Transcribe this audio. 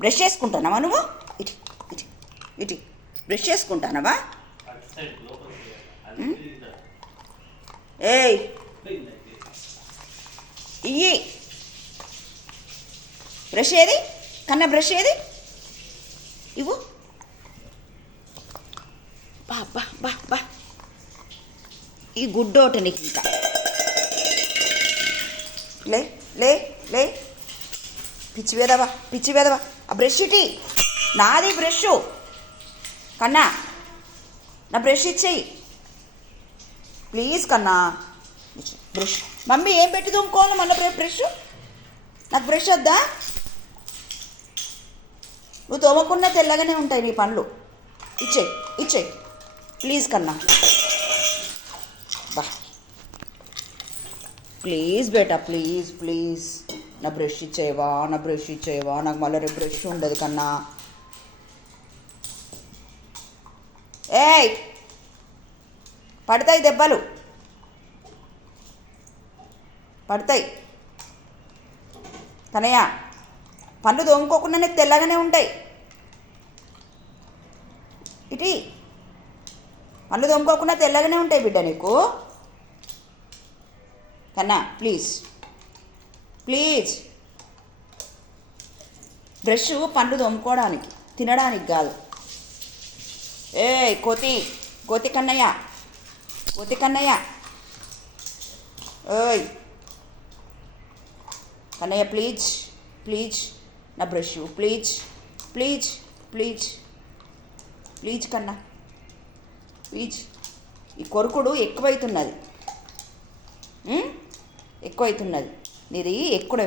Brush చేసుకుంటున్నావా నువ్వు? ఇటు ఇటు ఇటు బ్రష్ చేసుకుంటానవా? ఏయ్ ఇయ్యి బ్రష్ ఏది? కన్నా బ్రష్ ఏది? ఇవ్వు. బా బా బా బా ఈ గుడ్డోట నీకు ఇంకా. లే లే లే పిచ్చి వేదవా ఆ బ్రష్ ఇటీ. నాది బ్రష్. కన్నా నా బ్రష్ ఇచ్చేయి ప్లీజ్. కన్నా బ్రష్ మమ్మీ ఏం పెట్టి తుమ్ముకోవాలి మొన్న బ్రష్? నాకు బ్రష్ వద్దా? నువ్వు తోమకుండా తెల్లగానే ఉంటాయి నీ పనులు. ఇచ్చేయి ప్లీజ్ కన్నా. బా ప్లీజ్ బేటా ప్లీజ్ నా బ్రష్ ఇచ్చేవా? నాకు మళ్ళీ రేపు బ్రష్ ఉండదు కన్నా. ఏయ్ పడతాయి దెబ్బలు పడతాయి. కన్నయ్య పళ్ళు తోముకోకుండా నీకు తెల్లగానే ఉంటాయి. ఇటీ పళ్ళు తోముకోకుండా తెల్లగానే ఉంటాయి బిడ్డ నీకు. కన్నా ప్లీజ్ బ్రష్ పండ్లు తోముకోవడానికి తినడానికి కాదు. కోతి కన్నయ్య ఓయ్ కన్నయ్య ప్లీజ్ నా బ్రష్ ప్లీజ్ కన్నా ప్లీజ్. ఈ కొరుకుడు ఎక్కువైతున్నది నీది ఎక్కువ